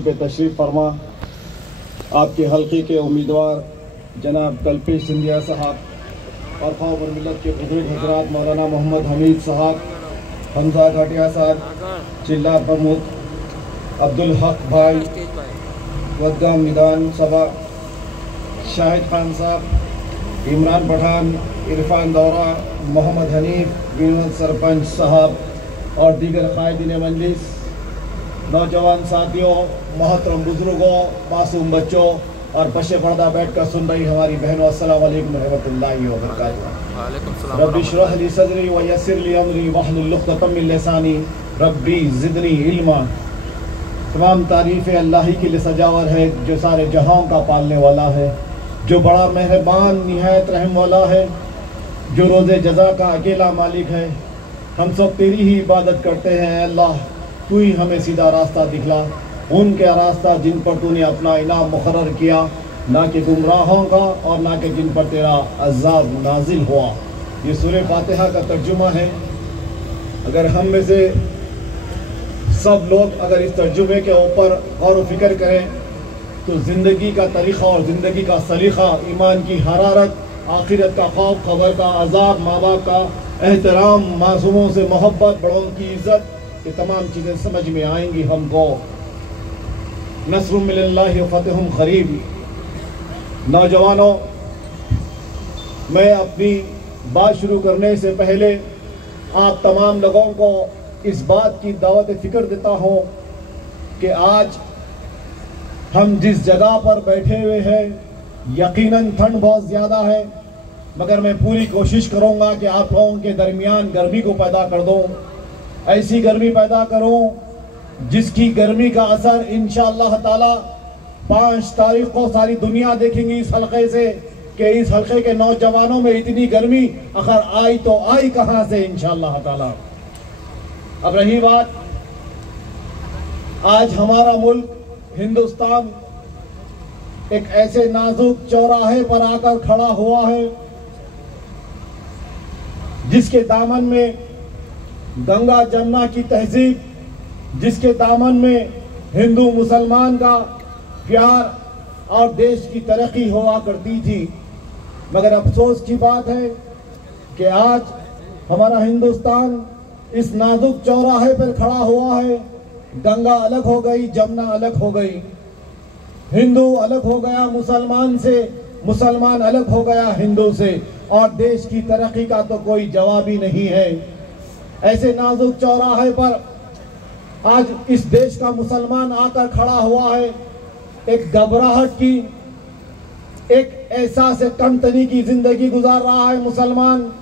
पे तशरीफ़ फरमा आपके हल्के के उम्मीदवार जनाब कल्पेश सिंधिया साहब और कौम और मिलत के बुजुर्ग हजरात मौलाना मोहम्मद हमीद साहब, हमजा घाटिया साहब, जिला प्रमुख अब्दुल हक भाई, वदगाम निदान सभा, शाहिद खान साहब, इमरान पठान, इरफान दौरा, मोहम्मद हनीफ, विनोद सरपंच साहब और दीगर कायदीन मजलिस, नौजवान साथियों, मोहतरम बुजुर्गों, मासूम बच्चों और पशे पर्दा बैठ कर सुन रही हमारी बहनों, अस्सलाम वालेकुम रहमतुल्लाहि व बरकातुहू। रब्बी इश्रह ली सदरी व यस्सिर ली अमरी वहलुल उक़दतम मिन लिसानी रब्बी ज़िदनी इल्मा। तमाम तारीफ़ें अल्लाह ही के लिए सजावर है जो सारे जहां का पालने वाला है, जो बड़ा मेहरबान निहायत रहम वाला है, जो रोज़े जज़ा का अकेला मालिक है। हम सब तेरी ही इबादत करते हैं अल्लाह, तू ही हमें सीधा रास्ता दिखला, उनके रास्ता जिन पर तूने अपना इनाम मुकर्रर किया, ना कि गुमराहों का और ना कि जिन पर तेरा अज़ाब नाजिल हुआ। ये सूरह फातिहा का तर्जुमा है। अगर हम में से सब लोग अगर इस तर्जुमे के ऊपर गौर व फिक्र करें तो ज़िंदगी का तरीक़ा और ज़िंदगी का सलीक़ा, ईमान की हरारत, आखिरत का खौफ, ख़बर का अज़ाब, माँ बाप का एहतराम, मासूमों से मोहब्बत, बड़ों की इज़्ज़त, ये तमाम चीज़ें समझ में आएंगी हमको। नस्रुम मिनल्लाहि व फ़तहुम क़रीब। नौजवानों, मैं अपनी बात शुरू करने से पहले आप तमाम लोगों को इस बात की दावत फ़िक्र देता हूँ कि आज हम जिस जगह पर बैठे हुए हैं, यकीनन ठंड बहुत ज़्यादा है, मगर मैं पूरी कोशिश करूँगा कि आप लोगों के दरमियान गर्मी को पैदा कर दूँ, ऐसी गर्मी पैदा करूं जिसकी गर्मी का असर इंशाअल्लाह ताला 5 तारीख को सारी दुनिया देखेंगी इस हल्के से कि इस हल्के के नौजवानों में इतनी गर्मी अगर आई तो आई कहां से इंशाअल्लाह ताला। अब रही बात, आज हमारा मुल्क हिंदुस्तान एक ऐसे नाजुक चौराहे पर आकर खड़ा हुआ है जिसके दामन में गंगा जमुना की तहजीब, जिसके दामन में हिंदू मुसलमान का प्यार और देश की तरक्की हुआ करती थी। मगर अफसोस की बात है कि आज हमारा हिंदुस्तान इस नाजुक चौराहे पर खड़ा हुआ है। गंगा अलग हो गई, जमुना अलग हो गई, हिंदू अलग हो गया मुसलमान से, मुसलमान अलग हो गया हिंदू से, और देश की तरक्की का तो कोई जवाब ही नहीं है। ऐसे नाजुक चौराहे पर आज इस देश का मुसलमान आकर खड़ा हुआ है, एक घबराहट की, एक एहसास कमतनी की जिंदगी गुजार रहा है मुसलमान,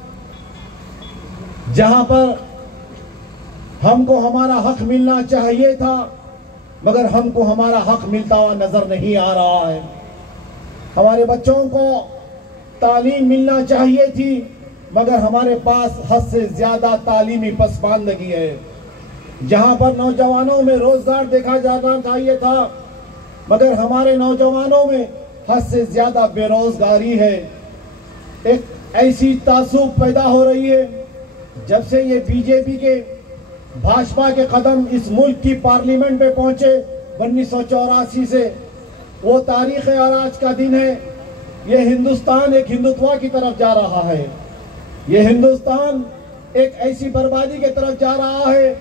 जहां पर हमको हमारा हक मिलना चाहिए था मगर हमको हमारा हक मिलता हुआ नजर नहीं आ रहा है। हमारे बच्चों को तालीम मिलना चाहिए थी मगर हमारे पास हद से ज्यादा तालीमी पसमानदगी है। जहां पर नौजवानों में रोजगार देखा जाना चाहिए था मगर हमारे नौजवानों में हद से ज्यादा बेरोजगारी है। एक ऐसी तासुब पैदा हो रही है जब से ये बीजेपी के, भाजपा के कदम इस मुल्क की पार्लियामेंट पे पहुंचे 1984 से, वो तारीख है और आज का दिन है। ये हिंदुस्तान एक हिंदुत्व की तरफ जा रहा है, ये हिंदुस्तान एक ऐसी बर्बादी की तरफ जा रहा है।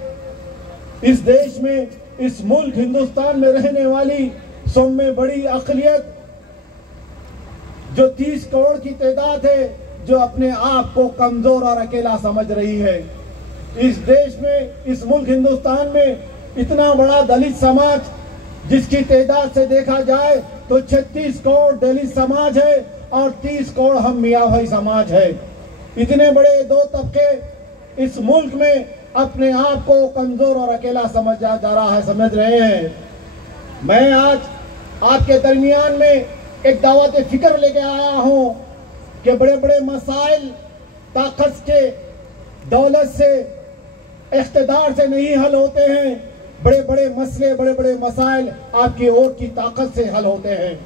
इस देश में, इस मुल्क हिंदुस्तान में रहने वाली सब में बड़ी अक़लियत जो 30 करोड़ की तादाद है, जो अपने आप को कमजोर और अकेला समझ रही है। इस देश में, इस मुल्क हिंदुस्तान में इतना बड़ा दलित समाज, जिसकी तादाद से देखा जाए तो 36 करोड़ दलित समाज है और 30 करोड़ हम मियाँ भाई समाज है। इतने बड़े दो तबके इस मुल्क में अपने आप को कमजोर और अकेला समझ जा रहा है, समझ रहे हैं। मैं आज आपके दरमियान में एक दावत फिक्र लेके आया हूं कि बड़े बड़े मसाइल ताकत के, दौलत से, इख्तिदार से नहीं हल होते हैं। बड़े बड़े मसले, बड़े बड़े मसाइल आपकी वोट की ताकत से हल होते हैं।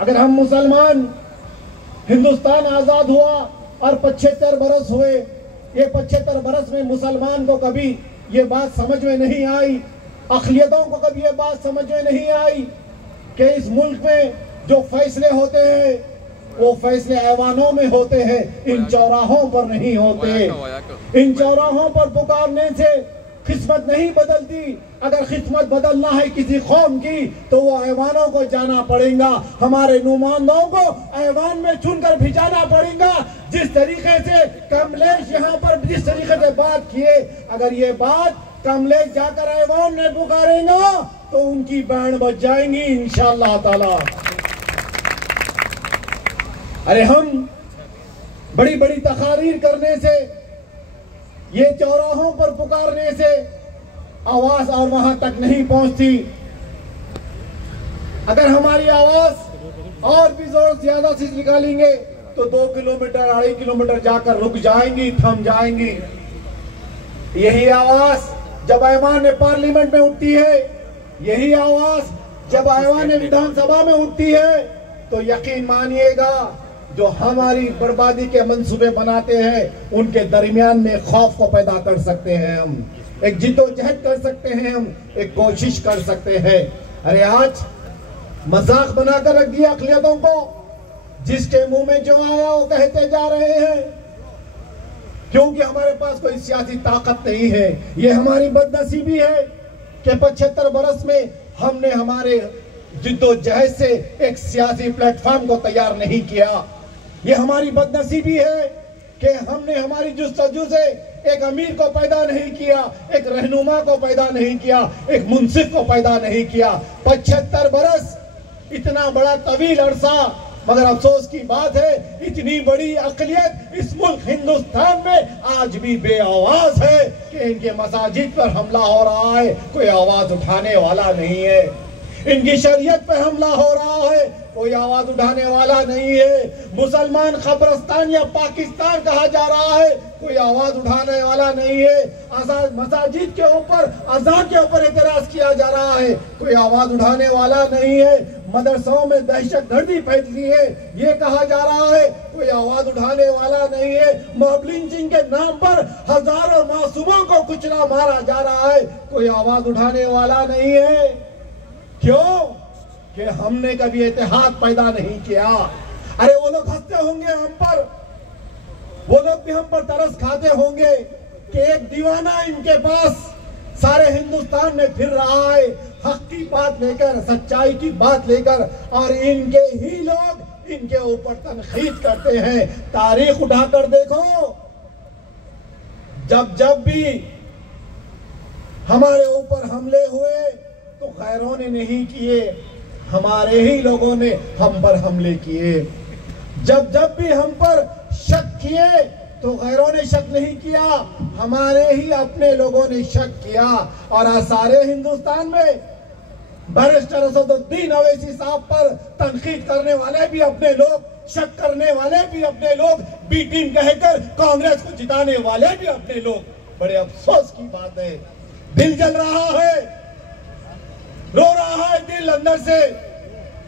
अगर हम मुसलमान, हिंदुस्तान आज़ाद हुआ और 75 बरस हुए, ये 75 बरस में मुसलमान को कभी ये बात समझ में नहीं आई अक़लियतों को कभी ये बात समझ में नहीं आई कि इस मुल्क में जो फैसले होते हैं वो फैसले ऐवानों में होते हैं, इन चौराहों पर नहीं होते। इन चौराहों पर पुकारने से किस्मत नहीं बदलती। अगर किस्मत बदलना है किसी कौम की तो वो ऐवानों को जाना पड़ेगा, हमारे नुमाइंदों को ऐवान में चुनकर भिजाना पड़ेगा। जिस तरीके से कमलेश यहाँ पर जिस तरीके से बात किए, अगर ये बात कमलेश जाकर ऐवान में पुकारेगा तो उनकी बैंड बज जाएंगी इंशाअल्लाह ताला। अरे हम बड़ी बड़ी तकारीर करने से, ये चौराहों पर पुकारने से आवाज और वहां तक नहीं पहुंचती। अगर हमारी आवाज और भी जोर ज्यादा से निकालेंगे तो 2 किलोमीटर 2.5 किलोमीटर जाकर रुक जाएंगी, थम जाएंगी। यही आवाज जब ऐवान पार्लियामेंट में उठती है, यही आवाज जब ऐवान विधानसभा में उठती है, तो यकीन मानिएगा जो हमारी बर्बादी के मंसूबे बनाते हैं उनके दरमियान में खौफ को पैदा कर सकते हैं, हम एक जिद्दोजहद कर सकते हैं, हम एक कोशिश कर सकते हैं। अरे आज मजाक बनाकर रख दिया अक़लियतों को, जिसके मुंह में जो आया वो कहते जा रहे हैं, क्योंकि हमारे पास कोई सियासी ताकत नहीं है। ये हमारी बदनसीबी है कि 75 बरस में हमने हमारे जिद्दोजहद से एक सियासी प्लेटफॉर्म को तैयार नहीं किया। ये हमारी बदनसीबी है कि हमने हमारी जुस्तजू से एक अमीर को पैदा नहीं किया, एक रहनुमा को पैदा नहीं किया, एक मुंसिफ को पैदा नहीं किया। 75 बरस इतना बड़ा तवील अरसा, मगर अफसोस की बात है इतनी बड़ी अक़लियत इस मुल्क हिंदुस्तान में आज भी बेआवाज है कि इनके मसाजिद पर हमला हो रहा है, कोई आवाज उठाने वाला नहीं है। इनकी शरीयत पे हमला हो रहा है, कोई आवाज उठाने वाला नहीं है। मुसलमान कब्रिस्तान या पाकिस्तान कहा जा रहा है, कोई आवाज उठाने वाला नहीं है। मसाजिद के ऊपर अज़ान के ऊपर एतराज किया जा रहा है, कोई आवाज उठाने वाला नहीं है। मदरसों में दहशतगर्दी फैली है, ये कहा जा रहा है, कोई आवाज उठाने वाला नहीं है। मॉब लिंचिंग के नाम पर हजारों मासूमों को कुचला मारा जा रहा है, कोई आवाज उठाने वाला नहीं है। क्यों? कि हमने कभी इत्तेहाद पैदा नहीं किया। अरे वो लोग हंसते होंगे हम पर, वो लोग भी हम पर तरस खाते होंगे कि एक दीवाना इनके पास सारे हिंदुस्तान में फिर रहा है, हक की बात लेकर, सच्चाई की बात लेकर, और इनके ही लोग इनके ऊपर तनकीद करते हैं। तारीख उठाकर देखो, जब जब भी हमारे ऊपर हमले हुए तो गैरों ने नहीं किए, हमारे ही लोगों ने हम पर हमले किए। जब जब भी हम पर शक किए तो गैरों ने शक नहीं किया, हमारे ही अपने लोगों ने शक किया। और आज सारे हिंदुस्तान में बैरिस्टर असदुद्दीन अवैसी साहब पर तनकीद करने वाले भी अपने लोग, शक करने वाले भी अपने लोग, बी टीम कहकर कांग्रेस को जिताने वाले भी अपने लोग। बड़े अफसोस की बात है, दिल जल रहा है, रो रहा है दिल अंदर से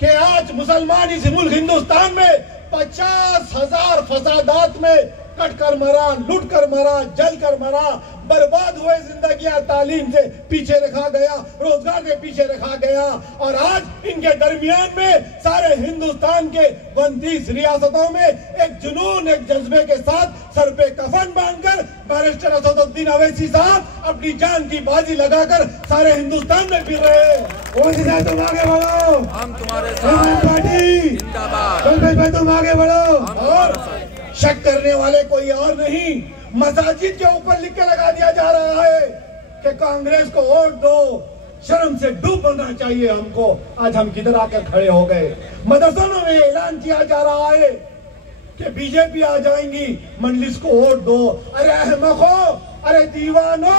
कि आज मुसलमान इस मुल्क हिंदुस्तान में 50,000 फसादात में कट कर मरा, लूट कर मरा, जल कर मरा, बर्बाद हुए जिंदगियां, तालीम से पीछे रखा गया, रोजगार से पीछे रखा गया। और आज इनके दरमियान में सारे हिंदुस्तान के 29 रियासतों में एक जुनून, एक जज्बे के साथ सर पे कफन बांधकर बैरिस्टर असदुद्दीन अवैसी साहब अपनी जान की बाजी लगाकर सारे हिंदुस्तान में फिर रहे हैं। तुम आगे बढ़ो, हम तुम्हारे साथ, तुम आगे बढ़ो। और शक करने वाले कोई और नहीं, मसाजिद के ऊपर लिख के लगा दिया जा रहा है कि कांग्रेस को वोट दो, शर्म से डूब बनना चाहिए हमको। आज हम किधर आकर खड़े हो गए। मदरसों में ऐलान किया जा रहा है कि बीजेपी आ जाएंगी, मजलिस को वोट दो। अरे अहमको, अरे दीवानो,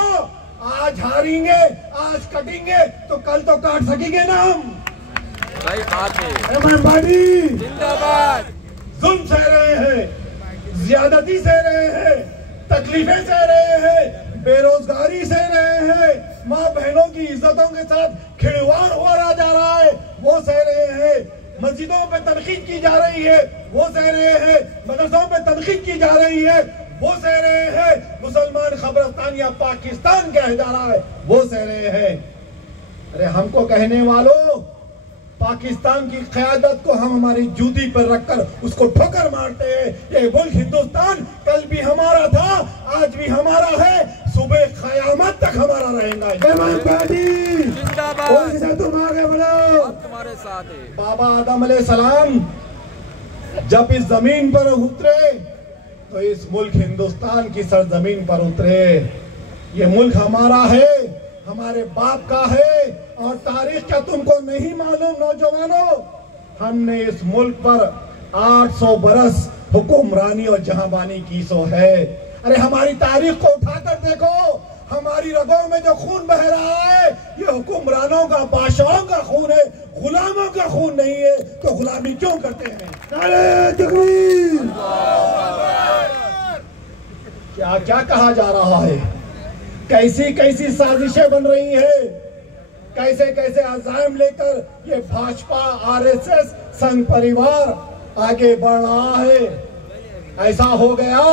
आज हारेंगे, आज कटेंगे तो कल तो काट सकेंगे ना हम। सही बात है। जिंदाबाद। जुल्म सह रहे हैं, ज्यादती सह रहे हैं, तकलीफें सह रहे हैं, बेरोजगारी सह रहे हैं, माँ बहनों की इज्जतों के साथ खिलवाड़ हो जा रहा है, वो सह रहे हैं। मस्जिदों पे तनकीद की जा रही है, वो सह रहे हैं। मदरसों पे तनकीद की जा रही है, वो सह रहे हैं। मुसलमान कब्रिस्तान या पाकिस्तान कहा जा रहा है, वो सह रहे हैं। अरे हमको कहने वालों, पाकिस्तान की क़यादत को हम हमारी जूती पर रखकर उसको ठोकर मारते हैं। ये मुल्क हिंदुस्तान कल भी हमारा था, आज भी हमारा है, सुबह क़यामत तक हमारा रहेगा। तुम आगे बढ़ो, तुम्हारे साथ है। बाबा आदम अलैहिस्सलाम जब इस जमीन पर उतरे तो इस मुल्क हिंदुस्तान की सरजमीन पर उतरे। ये मुल्क हमारा है, हमारे बाप का है, और तारीख क्या तुमको नहीं मालूम नौजवानों? हमने इस मुल्क पर 800 बरस हुक्मरानी और जहांबानी की सो है। अरे हमारी तारीख को उठाकर देखो, हमारी रगों में जो खून बह रहा है ये हुक्मरानों का, बादशाहों का खून है, गुलामों का खून नहीं है। तो गुलामी क्यों करते हैं? नारे तकबीर! क्या क्या कहा जा रहा है, कैसी कैसी साजिशें बन रही है, कैसे कैसे अज़ाइम लेकर ये भाजपा आरएसएस संघ परिवार आगे बढ़ रहा है। ऐसा हो गया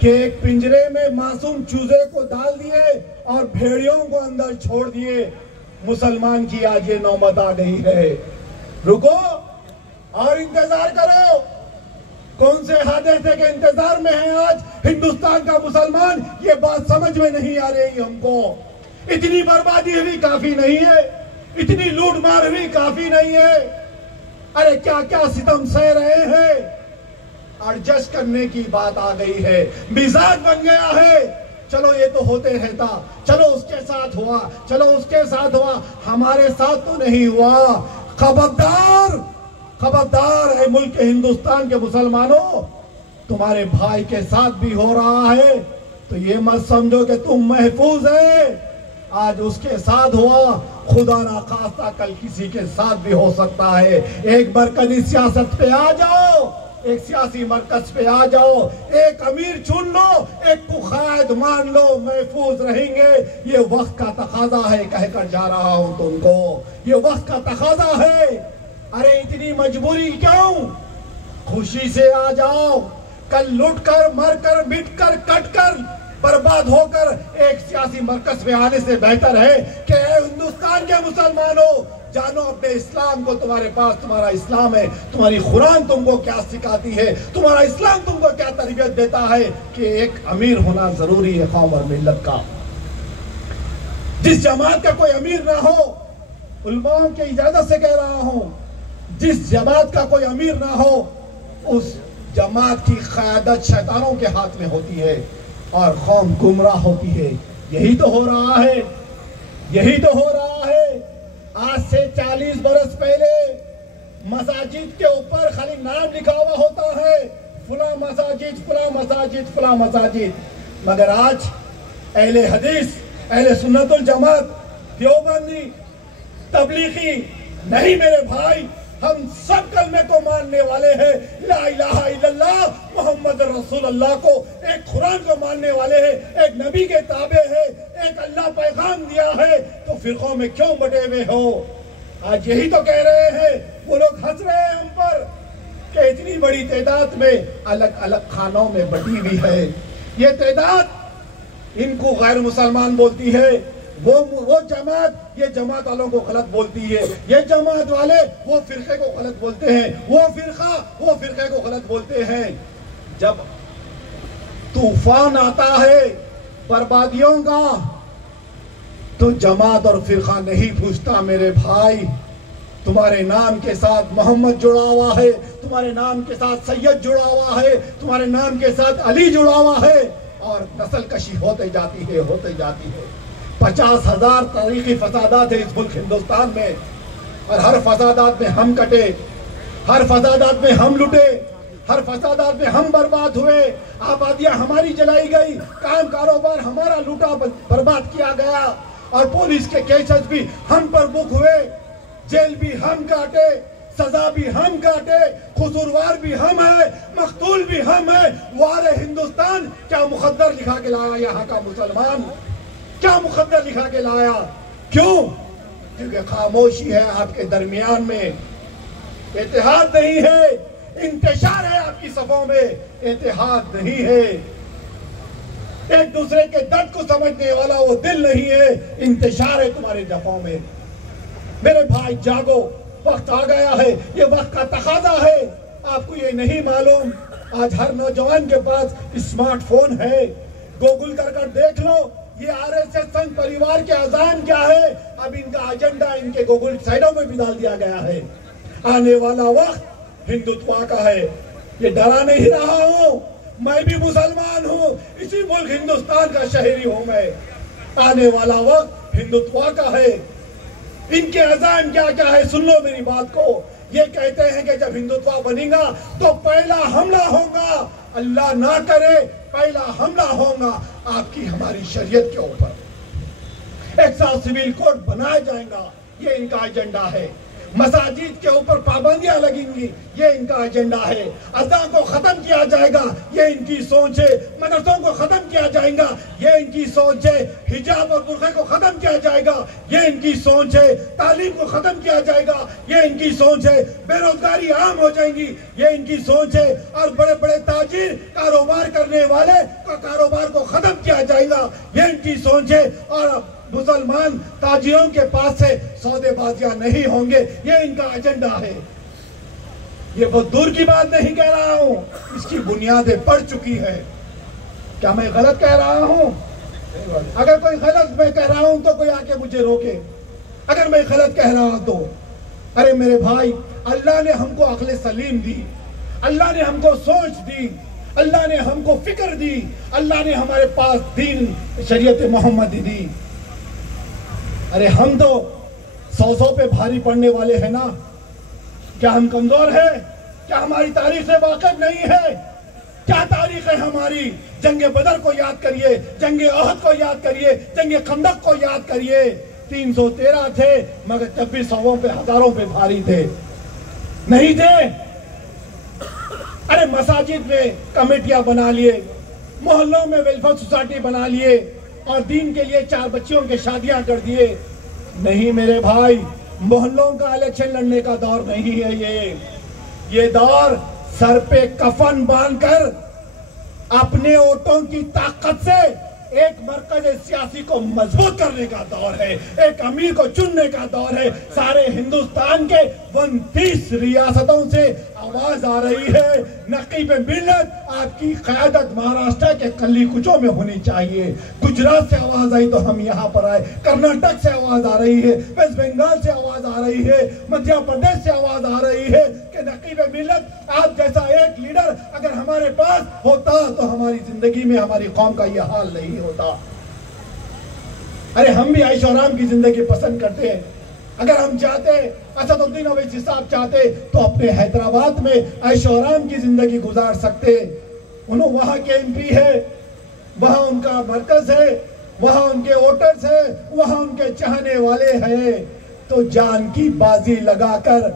कि एक पिंजरे में मासूम चूजे को डाल दिए और भेड़ियों को अंदर छोड़ दिए। मुसलमान की आज ये नौबत आ गई है। रुको और इंतजार करो। कौन से हादसे के इंतजार में है आज हिंदुस्तान का मुसलमान, ये बात समझ में नहीं आ रही हमको। इतनी बर्बादी हुई काफी नहीं है, इतनी लूट मार हुई काफी नहीं है। अरे क्या क्या सितम सह रहे हैं, एडजस्ट करने की बात आ गई है, मिजाज बन गया है। चलो ये तो होते रहता, चलो उसके साथ हुआ, चलो उसके साथ हुआ, हमारे साथ तो नहीं हुआ। खबरदार खबरदार है मुल्क हिंदुस्तान के मुसलमानों, तुम्हारे भाई के साथ भी हो रहा है तो ये मत समझो कि तुम महफूज है। आज उसके साथ हुआ, खुदा ना खास्ता कल किसी के साथ भी हो सकता है। एक मरकजी सियासत पे आ जाओ, एक सियासी मरकज पे आ जाओ, एक अमीर चुन लो, एक को कायद मान लो, महफूज रहेंगे। ये वक्त का तकाजा है, कहकर जा रहा हूं तुमको, ये वक्त का तकाजा है। अरे इतनी मजबूरी क्यों? खुशी से आ जाओ। कल लुटकर, मरकर, मिटकर, कटकर, बर्बाद होकर एक सियासी मरकज में आने से बेहतर है कि हिंदुस्तान के मुसलमानों जानो अपने इस्लाम को। तुम्हारे पास तुम्हारा इस्लाम है, तुम्हारी कुरान तुमको क्या सिखाती है, तुम्हारा इस्लाम तुमको क्या तरबियत देता है कि एक अमीर होना जरूरी है कौम और मिल्लत का। जिस जमात का कोई अमीर ना हो, उलमाओं की इजाजत से कह रहा हूं, जिस जमात का कोई अमीर ना हो उस जमात की क़यादत शैतानों के हाथ में होती है और कौम गुमराह होती है। यही तो हो रहा है, यही तो हो रहा है। आज से 40 बरस पहले मसाजिद के ऊपर खाली नाम लिखा हुआ होता है, फुला मसाजिद, फुला मसाजिद, फुला मसाजिद। मगर आज अहले हदीस, अहले सुन्नतुल जमात, देवबंदी, तबलीगी नहीं मेरे भाई, हम सब कलमे को मानने वाले हैं, ला इलाहा इल्लल्लाह मोहम्मद रसूलुल्लाह को, एक कुरान को मानने वाले हैं, एक नबी के ताबे है, एक अल्लाह पैगाम दिया है। तो फिरकों में क्यों बटे हुए हो? आज यही तो कह रहे हैं, वो लोग हंस रहे हैं हम पर कि इतनी बड़ी तादाद में अलग अलग खानों में बटी हुई है। ये तादाद इनको गैर मुसलमान बोलती है, वो जमात ये जमात वालों को गलत बोलती है, ये जमात वाले वो फिरके को गलत बोलते हैं, वो फिरके को गलत बोलते हैं। जब तूफान आता है बर्बादियों का तो जमात और फिरका नहीं पूछता मेरे भाई। तुम्हारे नाम के साथ मोहम्मद जुड़ा हुआ है, तुम्हारे नाम के साथ सैयद जुड़ा हुआ है, तुम्हारे नाम के साथ अली जुड़ा हुआ है, और नस्ल कशी होते जाती है, होते जाती है। 50,000 तारीखी फसादात है इस मुल्क हिंदुस्तान में, और हर फसादात में हम कटे, हर फसादात में हम लुटे, हर फसादात में हम बर्बाद हुए, आबादियां हमारी जलाई गई, काम कारोबार हमारा लूटा बर्बाद किया गया, और पुलिस के केसेस भी हम पर बुक हुए, जेल भी हम काटे, सजा भी हम काटे, कसूरवार भी हम है, मकतूल भी हम है। वारे हिंदुस्तान क्या मुकद्दर लिखा के लाया यहाँ का मुसलमान, क्या मुकद्दर लिखा के लाया? क्यों? क्योंकि खामोशी है आपके दरमियान में, इत्तेहाद नहीं है, इंतशार है आपकी सफों में, इत्तेहाद नहीं है। एक दूसरे के दर्द को समझने वाला वो दिल नहीं है, इंतशार है तुम्हारे जफों में। मेरे भाई जागो, वक्त आ गया है, ये वक्त का तकाजा है। आपको ये नहीं मालूम, आज हर नौजवान के पास स्मार्टफोन है। गूगल कर देख लो ये आरएसएस संघ परिवार के अजान क्या है। अब इनका एजेंडा इनके गूगल साइडों में भी डाल दिया गया है। आने वाला वक्त हिंदुत्व का है, ये डरा नहीं रहा हूं। मैं भी मुसलमान हूं, इसी मुल्क हिंदुस्तान का शहरी हूं मैं। आने वाला वक्त हिंदुत्व का है। इनके अजान क्या क्या है, सुन लो मेरी बात को। ये कहते हैं कि जब हिंदुत्व बनेगा तो पहला हमला होगा, अल्लाह ना करे पहला हमला होगा आपकी हमारी शरीयत के ऊपर। एक साथ सिविल कोड बनाया जाएगा, ये इनका एजेंडा है। मसाजिद के ऊपर पाबंदियां लगेंगी, ये इनका एजेंडा है। अज़ान को खत्म किया जाएगा, ये इनकी सोच है। मदरसों को खत्म किया जाएगा, ये इनकी सोच है। हिजाब और बुर्क़े को खत्म किया जाएगा, ये इनकी सोच है। तालीम को खत्म किया जाएगा, ये इनकी सोच है। बेरोजगारी आम हो जाएगी, ये इनकी सोच है। और बड़े बड़े ताजिर कारोबार करने वाले का कारोबार को खत्म किया जाएगा, ये इनकी सोच है। और मुसलमान ताजिरों के पास से सौदेबाजियां नहीं होंगे, ये इनका एजेंडा है। ये बहुत दूर की बात नहीं कह रहा हूं, इसकी बुनियादें पड़ चुकी है। क्या मैं गलत कह रहा हूं? अगर कोई गलत मैं कह रहा हूं तो कोई आके मुझे रोके। अगर मैं गलत कह रहा तो अरे मेरे भाई, अल्लाह ने हमको अक्ल सलीम दी, अल्लाह ने हमको सोच दी, अल्लाह ने हमको फिक्र दी, अल्लाह ने हमारे पास दीन शरीयत मोहम्मदी दी। अरे हम तो 100 पे भारी पड़ने वाले हैं ना। क्या हम कमजोर हैं? क्या हमारी तारीख से वाकिफ नहीं है? क्या तारीख है हमारी? जंगे बदर को याद करिए, जंगे ओहद को याद करिए, जंगे खंदक को याद करिए। 313 थे मगर तब भी 100 पे हजारों पे भारी थे, नहीं थे? अरे मसाजिद में कमेटियां बना लिए, मोहल्लों में वेलफेयर सोसाइटी बना लिए और दीन के लिए 4 बच्चियों के शादियां कर दिए। नहीं मेरे भाई, मोहल्लों का इलेक्शन लड़ने का दौर नहीं है ये दौर सर पे कफन बांधकर अपने वोटों की ताकत से एक मरकज सियासी को मजबूत करने का दौर है, एक अमीर को चुनने का दौर है। सारे हिंदुस्तान के 29 रियासतों से आवाज आ रही है, नकीब मिल्लत आपकी क़यादत महाराष्ट्र के कल्ली कुचों में होनी चाहिए। गुजरात से आवाज आई तो हम यहाँ पर आए, कर्नाटक से आवाज आ रही है, वेस्ट बंगाल से आवाज आ रही है, मध्य प्रदेश से आवाज आ रही है कि नकीब मिल्लत आप जैसा एक लीडर अगर हमारे पास होता तो हमारी जिंदगी में हमारी कौम का यह हाल नहीं होता। अरे हम भी ऐशो आराम की जिंदगी पसंद करते हैं। अगर हम चाहते, असदुद्दीन ओवैसी साहब चाहते तो अपने हैदराबाद में ऐशो आराम की जिंदगी गुजार सकते। उन्होंने वहां के एमपी है, वहां उनका मरकज है, वहां उनके वोटर्स है, वहां उनके चाहने वाले हैं। तो जान की बाजी लगाकर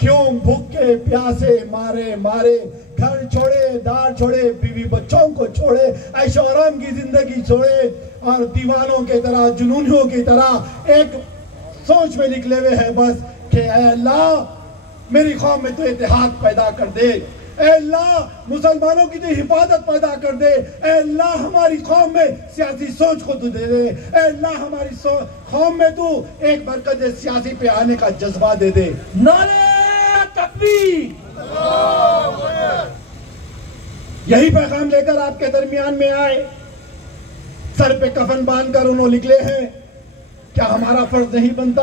क्यों भूखे प्यासे मारे मारे घर छोड़े, दार छोड़े, बीवी बच्चों को छोड़े, ऐशो आराम की जिंदगी छोड़े और दीवानों की तरह, जुनूनियों की तरह एक सोच में निकले हुए हैं बस कि ऐ अल्लाह मेरी कौम में तो इत्तेहाद पैदा कर दे, ऐ अल्लाह मुसलमानों की तो हिफाजत पैदा कर दे, ऐ अल्लाह हमारी कौम में सियासी सोच को तू दे दे, ऐ अल्लाह हमारी कौम में तू एक मरकज सियासी पे आने का जज्बा दे दे। नारे तकबीर। यही पैगाम लेकर आपके दरमियान में आए, सर पे कफन बांधकर उन्होंने निकले हैं। क्या हमारा फर्ज नहीं बनता?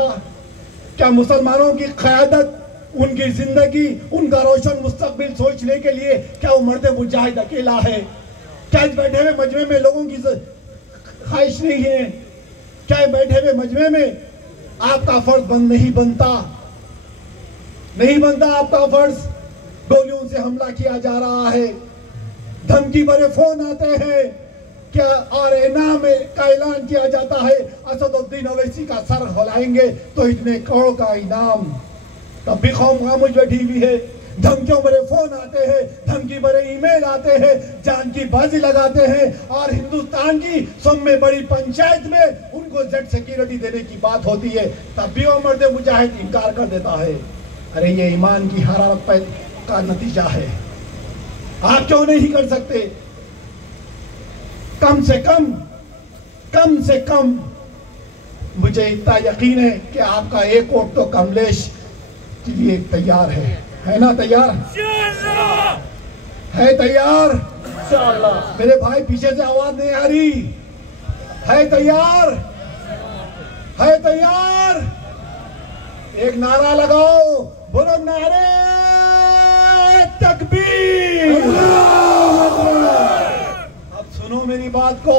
क्या मुसलमानों की क़यादत, उनकी जिंदगी, उनका रोशन मुस्तकबिल सोचने के लिए क्या वो मर्द मुजाहिद अकेला है? क्या इस बैठे हुए मजमे में लोगों की ख्वाहिश नहीं है? क्या बैठे हुए मजमे में आपका फर्ज नहीं बनता? नहीं बनता आपका फर्ज? गोलियों से हमला किया जा रहा है, धमकी भरे फोन आते हैं, क्या और इनाम का ऐलान किया जाता है असदुद्दीन ओवैसी का सर हिलाएंगे तो इतने करोड़ का इनाम। तब भी कौम खामोश बैठी हुई है। धमकियों भरे फोन आते हैं, धमकी भरे ईमेल आते हैं, जान की बाजी लगाते हैं और हिंदुस्तान की सबसे बड़ी पंचायत में उनको जेड सिक्योरिटी देने की बात होती है, तब भी वो मर्द मुजाहिद इनकार कर देता है। अरे ये ईमान की हरारत का नतीजा है। आप क्यों नहीं कर सकते? कम से कम मुझे इतना यकीन है कि आपका एक वोट तो कमलेश के लिए तैयार है ना? तैयार है? तैयार? मेरे भाई पीछे से आवाज नहीं आ रही है? तैयार है? तैयार? एक नारा लगाओ, बोलो नारे तकबीर। अब सुनो मेरी बात को।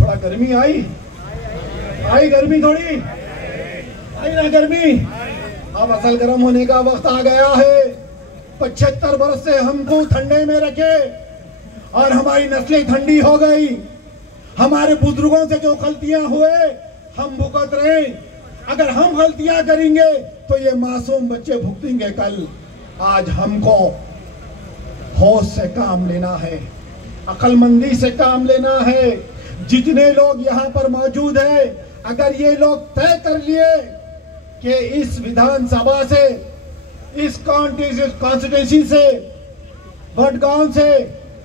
थोड़ा गर्मी आई गर्मी, थोड़ी आई ना गर्मी। अब असल गर्म होने का वक्त आ गया है। 75 बरस से हमको ठंडे में रखे और हमारी नस्लें ठंडी हो गई। हमारे बुजुर्गों से जो गलतियां हुए हम भुगत रहे। अगर हम गलतियां करेंगे तो ये मासूम बच्चे भुगतेंगे कल। आज हमको होश से काम लेना है, अक्लमंदी से काम लेना है। जितने लोग यहाँ पर मौजूद हैं, अगर ये लोग तय कर लिए कि इस विधानसभा से, इस कॉन्स्टिट्यूंसी से, भटगांव से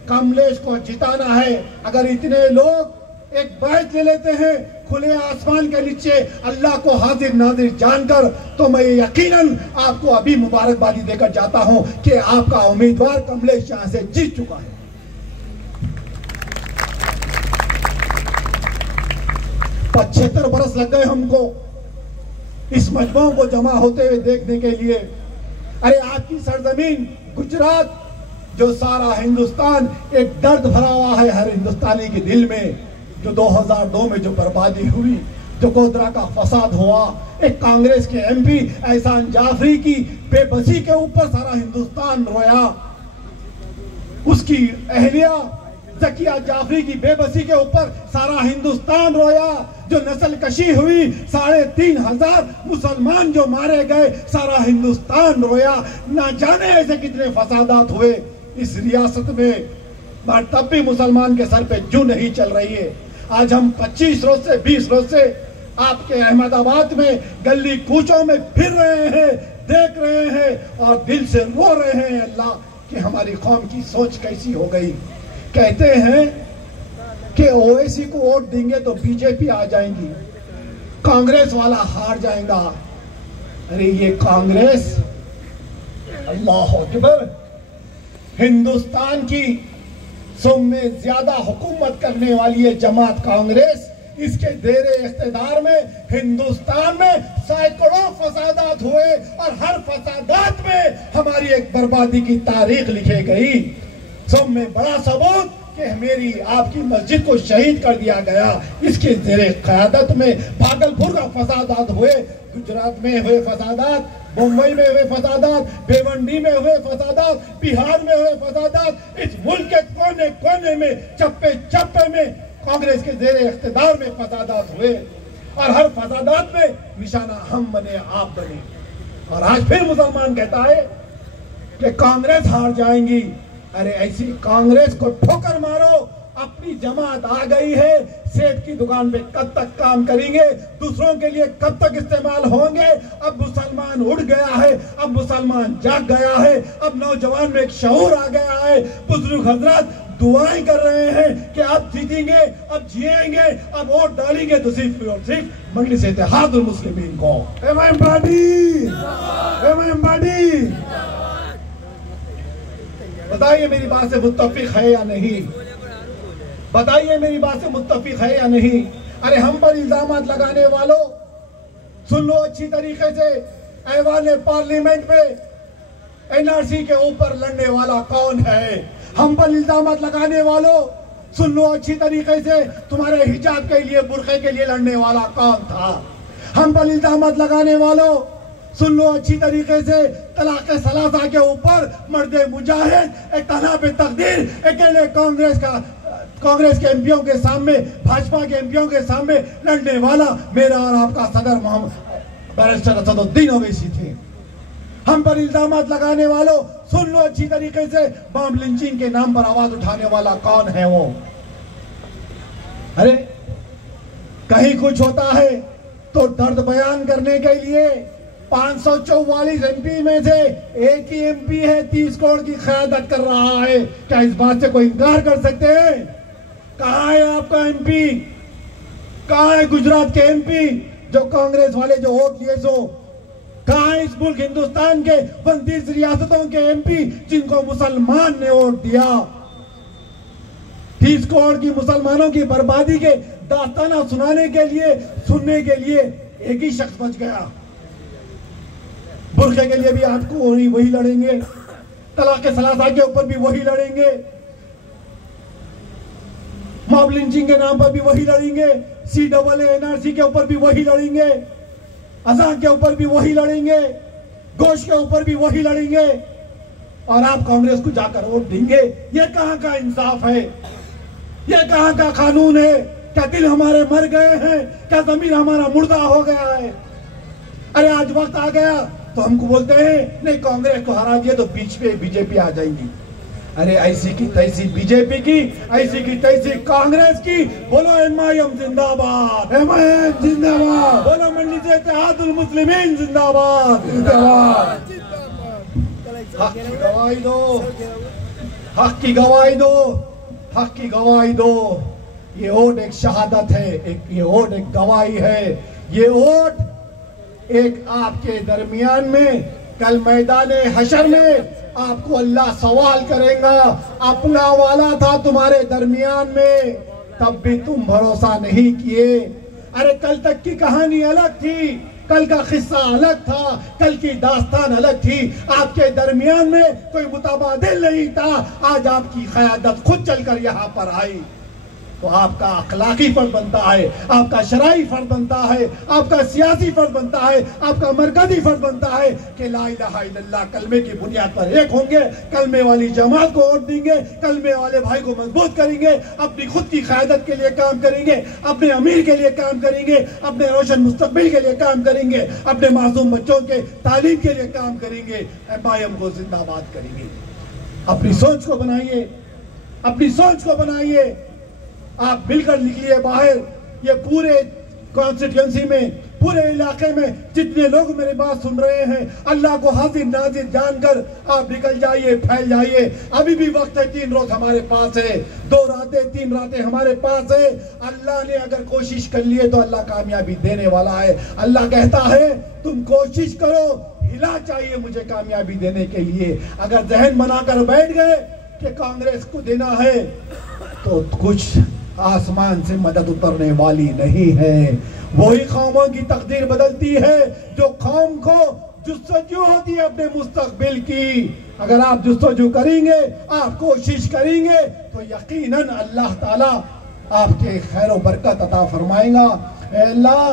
कमलेश को जिताना है, अगर इतने लोग एक बैठ ले लेते हैं खुले आसमान के नीचे अल्लाह को हाजिर नाजिर जानकर, तो मैं यकीनन आपको अभी मुबारकबादी देकर जाता हूं कि आपका उम्मीदवार कमलेश यहां से जीत चुका है। 75 बरस लग गए हमको इस मजमू को जमा होते हुए देखने के लिए। अरे आपकी सरजमीन गुजरात, जो सारा हिंदुस्तान एक दर्द भरा हुआ है हर हिंदुस्तानी के दिल में, जो 2002 में जो बर्बादी हुई, जो गोधरा का फसाद हुआ, एक कांग्रेस के एमपी एहसान जाफरी की बेबसी के ऊपर सारा हिंदुस्तान रोया। उसकी अहलिया जकिया जाफरी की बेबसी के ऊपर सारा हिंदुस्तान रोया। जो नस्ल कशी हुई, 3,500 मुसलमान जो मारे गए, सारा हिंदुस्तान रोया। ना जाने ऐसे कितने फसादात हुए इस रियासत में, पर तब भी मुसलमान के सर पे जू नहीं चल रही है। आज हम 25 रोज से 20 रोज से आपके अहमदाबाद में गली कूचों में फिर रहे हैं, देख रहे हैं और दिल से रो रहे हैं अल्लाह कि हमारी कौम की सोच कैसी हो गई। कहते हैं कि ओवैसी को वोट देंगे तो बीजेपी आ जाएंगी, कांग्रेस वाला हार जाएगा। अरे ये कांग्रेस, अल्लाह अकबर, हिंदुस्तान की सब में ज्यादा हुकूमत करने वाली है जमात कांग्रेस। इसके देरे इख्तिदार में हिंदुस्तान में सैकड़ों फसादात हुए और हर फसादात में हमारी एक बर्बादी की तारीख लिखी गई। सब में बड़ा सबूत कि मेरी आपकी मस्जिद को शहीद कर दिया गया, इसके जेरे क़यादत में भागलपुर का फसादात हुए, गुजरात में हुए फसादात, मुंबई में हुए फसादात, भिवंडी में हुए फसादात, बिहार में हुए फसादात, इस मुल्क के कोने कोने में, चप्पे चप्पे में कांग्रेस के जेरे इख्तिदार में फसादात हुए और हर फसादात में निशाना हम बने, आप बने। और आज फिर मुसलमान कहता है कि कांग्रेस हार जाएंगी। अरे ऐसी कांग्रेस को ठोकर मारो, अपनी जमात आ गई है। सेठ की दुकान पे कब तक काम करेंगे, दूसरों के लिए कब तक इस्तेमाल होंगे। अब मुसलमान उड़ गया है, अब मुसलमान जाग गया है, अब नौजवान में एक शऊर आ गया है। बुजुर्ग हजरत दुआएं कर रहे हैं कि अब जीतेंगे, अब जिएंगे, अब वोट डालेंगे तो सिर्फ और सिर्फ मजलिस इत्तेहादुल मुस्लिमीन को। बताइए मेरी बात से मुत्तफिक है या नहीं? बताइए मेरी बात से मुत्तफिक है या नहीं? अरे हम पर इल्जामात लगाने वालों, सुन लो अच्छी तरीके से। ऐवान पार्लियामेंट में एनआरसी के ऊपर लड़ने वाला कौन है? हम पर इल्जामात लगाने वालों, सुन लो अच्छी तरीके से। तुम्हारे हिजाब के लिए, बुर्के के लिए लड़ने वाला कौन था? हम पर इल्जामात लगाने वालों, सुन लो अच्छी तरीके से। तलाक़ सलासा के ऊपर मर्दे मुजाहिद एक तना पे तकदीर अकेले कांग्रेस के एमपियों के सामने, भाजपा के एमपियों के सामने लड़ने वाला मेरा और आपका सदर मोहम्मद बैरिस्टर असदुद्दीन ओवैसी थे। हम पर इल्जामात लगाने वालों, सुन लो अच्छी तरीके से। बम लिंचिंग के नाम पर आवाज उठाने वाला कौन है वो? अरे कहीं कुछ होता है तो दर्द बयान करने के लिए 544 एमपी में से एक ही एमपी है 30 करोड़ की क़यादत कर रहा है। क्या इस बात से कोई इनकार कर सकते हैं? कहाँ है आपका एमपी? कहाँ है गुजरात के एमपी जो कांग्रेस वाले जो वोट लिए सो? कहाँ है इस मुल्क हिंदुस्तान के 29 रियासतों के एमपी जिनको मुसलमान ने वोट दिया? 30 करोड़ की मुसलमानों की बर्बादी के दास्ताना सुनने के लिए एक ही शख्स बच गया। बुर्खे के लिए भी आपको वही लड़ेंगे, तलाक के सलासा के ऊपर भी वही लड़ेंगे, मॉब लिंचिंग के नाम पर भी वही लड़ेंगे, CAA NRC के ऊपर भी वही लड़ेंगे, अजान के ऊपर भी वही लड़ेंगे, गोश्त के ऊपर भी वही लड़ेंगे, और आप कांग्रेस को जाकर वोट देंगे। ये कहां का इंसाफ है? ये कहां का कानून है? क्या दिल हमारे मर गए हैं? क्या जमीन हमारा मुर्दा हो गया है? अरे आज वक्त आ गया तो हमको बोलते हैं नहीं कांग्रेस को हरा दिया तो बीच पे बीजेपी आ जाएंगी। अरे ऐसी की तैसी बीजेपी की, ऐसी की तैसी कांग्रेस की। बोलो MIM जिंदाबाद, MIM जिंदाबाद, बोलो मंडी से इत्तेहादुल मुस्लिमीन जिंदाबाद, जिंदाबाद। हक की गवाही दो, हक की गवाही दो, हक की गवाही दो। ये वोट एक शहादत है, ये वोट एक गवाही है। ये वोट एक आपके दरमियान में कल मैदान हशर में आपको अल्लाह सवाल करेगा, अपना वाला था तुम्हारे दरमियान में, तब भी तुम भरोसा नहीं किए। अरे कल तक की कहानी अलग थी, कल का किस्सा अलग था, कल की दास्तान अलग थी। आपके दरमियान में कोई मुतबादिल नहीं था। आज आपकी क़यादत खुद चलकर यहाँ पर आई तो आपका अखलाकी फर्ज बनता है, आपका शराई फर्ज बनता है, आपका सियासी फर्ज बनता है, आपका मरकजी फर्ज बनता है कि ला इलाहा इल्लल्लाह कलमे की बुनियाद पर एक होंगे, कलमे वाली जमात को वोट देंगे, कलमे वाले भाई को मजबूत करेंगे, अपनी खुद की क़यादत के लिए काम करेंगे, अपने अमीर के लिए काम करेंगे, अपने रोशन मुस्तकबिल के लिए काम करेंगे, अपने मासूम बच्चों के तालीम के लिए काम करेंगे, MIM को जिंदाबाद करेंगे। अपनी सोच को बनाइए, अपनी सोच को बनाइए। आप मिलकर निकलिए बाहर। ये पूरे कॉन्स्टिट्यूंसी में, पूरे इलाके में जितने लोग मेरी बात सुन रहे हैं, अल्लाह को हाजिर नाजिर जानकर आप निकल जाइए, फैल जाइए। अभी भी वक्त है, 3 रोज हमारे पास है, 2 रातें 3 रातें हमारे पास है। अल्लाह ने अगर कोशिश कर ली है तो अल्लाह कामयाबी देने वाला है। अल्लाह कहता है तुम कोशिश करो, हिला चाहिए मुझे कामयाबी देने के लिए। अगर जहन बनाकर बैठ गए कि कांग्रेस को देना है तो कुछ आसमान से मदद उतरने वाली नहीं है। वही कौमों की तकदीर बदलती है जो कौम को जुस्तजू होती है अपने मुस्तकबिल की। अगर आप जुस्तजू करेंगे, आप कोशिश करेंगे तो यकीनन अल्लाह ताला आपके खैर और बरकत अता फरमाएगा। अल्लाह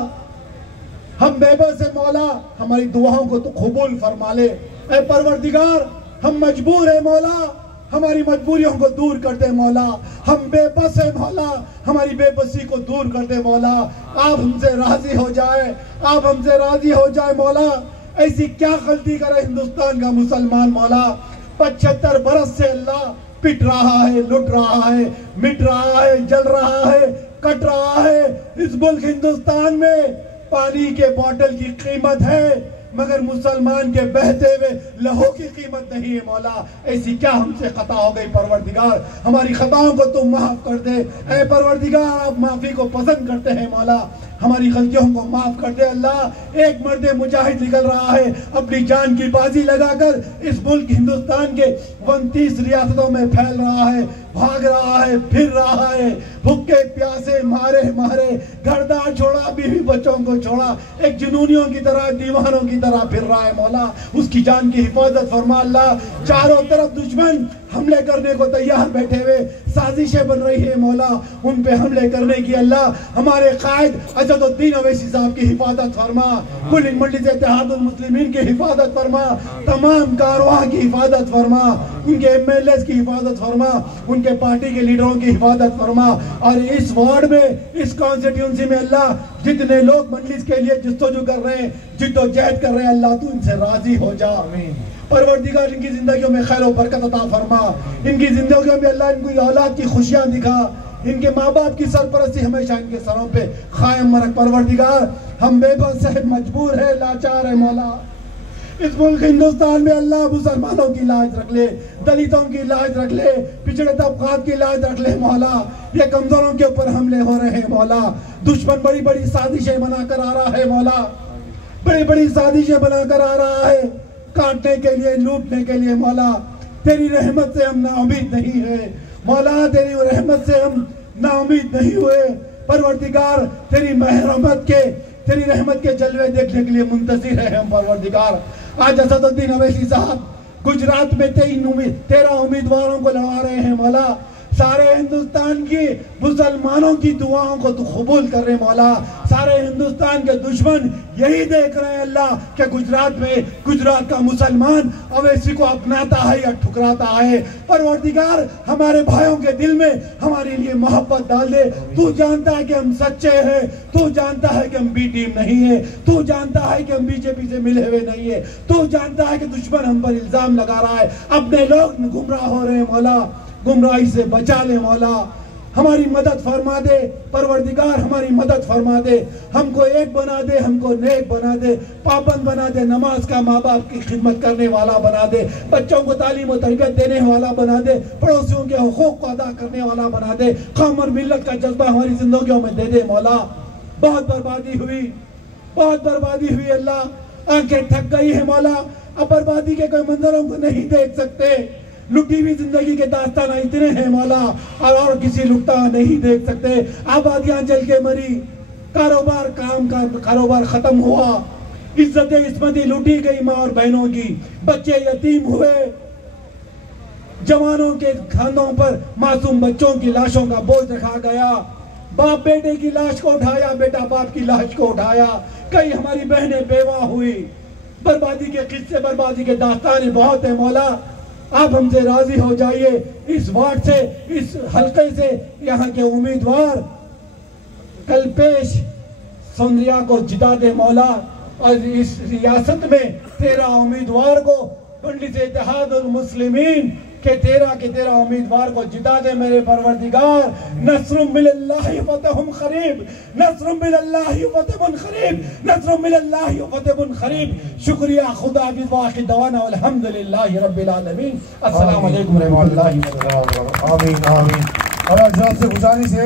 हम बेबस है मौला, हमारी दुआओं को तो कबूल फरमा ले। ऐ परवरदिगार हम मजबूर है मौला, हमारी मजबूरियों को दूर कर दे मौला। हम बेबस है मौला, हमारी बेबसी को दूर कर दे मौला। आप हमसे राजी हो जाए, आप हमसे राजी हो जाए मौला। ऐसी क्या गलती करे हिंदुस्तान का मुसलमान मौला? 75 बरस से अल्लाह पिट रहा है, लुट रहा है, मिट रहा है, जल रहा है, कट रहा है। इस मुल्क हिंदुस्तान में पानी के बोतल की कीमत है मगर मुसलमान के बहते हुए लहू की कीमत नहीं है मौला। ऐसी क्या हमसे खता हो गई परवरदिगार? हमारी खताओं को तुम माफ कर दे। ऐ परवरदिगार आप माफी को पसंद करते हैं मौला, हमारी गलतियों को माफ कर दे अल्लाह। एक मर्द मुजाहिद निकल रहा है अपनी जान की बाजी लगाकर, इस मुल्क हिंदुस्तान के 29 रियासतों में फैल रहा है, भाग रहा है, फिर रहा है, भूखे प्यासे मारे मारे, घरदार छोड़ा, बीवी बच्चों को छोड़ा, एक जुनूनियों की तरह, दीवानों की तरह फिर रहा है मौला। उसकी जान की हिफाजत फरमा अल्लाह। चारों तरफ दुश्मन हमले करने को तैयार बैठे हुए, साजिशें बन रही है मौला उन पे हमले करने की। अल्लाह हमारे कायद असदुद्दीन अवैसी साहब की हिफाजत फरमा, कुल मंडी से इत्तेहादुल मुस्लिमीन की हिफाजत फरमा, तमाम कारवां की हिफाजत फरमा, उनके MLAs की हिफाजत फरमा, उनके पार्टी के लीडरों की हिफाजत फरमा। और इस वार्ड में, इस कॉन्स्टिट्यूंसी में अल्लाह जितने लोग मंडलिस के लिए जस्तजू कर रहे हैं, जिद्दोजहद कर रहे हैं, अल्लाह तू इनसे राजी हो जा। परवरदिगार इनकी जिंदगियों में खैर और बरकत अता फरमा, इनकी जिंदगियों में अल्लाह इनको औलाद की खुशियां दिखा, इनके माँ बाप की सरपरस्ती हमेशा इनके सरों पे कायम रख। परवरदिगार हम बेबस है, मजबूर है, लाचार है मौला, इस मुल्क हिंदुस्तान में अल्लाह मुसलमानों की लाज रख ले, दलितों की लाज रख ले, पिछड़े तबकात की लाज रख ले मौला। ये कमजोरों के ऊपर हमले हो रहे हैं मौला। दुश्मन बड़ी बड़ी साजिशें बनाकर आ रहा है मौला, बड़ी बड़ी साजिशें बनाकर आ रहा है, काटने के लिए, लूटने के लिए मौला। तेरी रहमत से हम नाउमीद नहीं है मौला, तेरी रहमत से हम नाउमीद नहीं हुए। परवरदिगार तेरी तेरी रहमत के जलवे देखने के लिए मुंतज़िर है हम परवरदिगार। आज असदुद्दीन अवैसी साहब गुजरात में 13 उम्मीदवारों को लड़ा रहे हैं मौला। सारे हिंदुस्तान की मुसलमानों की दुआओं को तू कबूल कर रहे मौला। सारे हिंदुस्तान के दुश्मन यही देख रहे हैं अल्लाह कि गुजरात का मुसलमान अवैसी को अपनाता है या ठुकराता है। परवरदिगार हमारे भाइयों के दिल में हमारे लिए मोहब्बत डाल दे। तू जानता है कि हम सच्चे हैं, तू जानता है कि हम बी टीम नहीं है, तू जानता है कि हम बीजेपी से मिले हुए नहीं है, तू जानता है कि दुश्मन हम पर इल्जाम लगा रहा है, अपने लोग गुमराह हो रहे हैं मौला। गुमराही से बचा ले मौला, हमारी मदद फरमा दे परवरदिगार, हमारी मदद फरमा दे। हमको एक बना दे, हमको नेक बना दे, पाबंद बना दे, नमाज का, माँ बाप की खिदमत करने वाला बना दे, बच्चों को तालीम और तरबियत देने वाला बना दे, पड़ोसियों के हुकूक को अदा करने वाला बना दे। कौम और मिल्लत का जज्बा हमारी जिंदगियों में दे दे मौला। बहुत बर्बादी हुई अल्लाह, आंखें थक गई है मौला। अब बर्बादी के कोई मंजरों को नहीं देख सकते। लुटी हुई जिंदगी के दास्तान इतने हैं मौला, और किसी लुटता नहीं देख सकते। आबादियां जल के मरी, कारोबार खत्म हुआ, इज्जत इस्मती लूटी गई माँ और बहनों की, बच्चे यतीम हुए, जवानों के खानों पर मासूम बच्चों की लाशों का बोझ रखा गया। बाप बेटे की लाश को उठाया, बेटा बाप की लाश को उठाया। कई हमारी बहनें बेवा हुई। बर्बादी के किस्से, बर्बादी के दास्तान बहुत है मौला। आप हमसे राजी हो जाइए। इस वार्ड से, इस हल्के से यहाँ के उम्मीदवार कल्पेश सुंदरिया को जिता दे मौला। और इस रियासत में 13 उम्मीदवार को पंडित इत्तेहादुल मुस्लिमीन के 13 उम्मीदवार को जिता दे मेरे परवरदिगार। नस्रुम मिनल्लाहि फतहुम करीब, नस्रुम मिनल्लाहि फतहुम करीब, नस्रुम मिनल्लाहि फतहुम करीब। शुक्रिया खुदा की वाहिद दवाना अल्हम्दुलिल्लाहि रब्बिल आलमीन। अस्सलाम वालेकुम रहमतुल्लाहि व बरकातहू। आमीन आमीन। और से गुजारिश है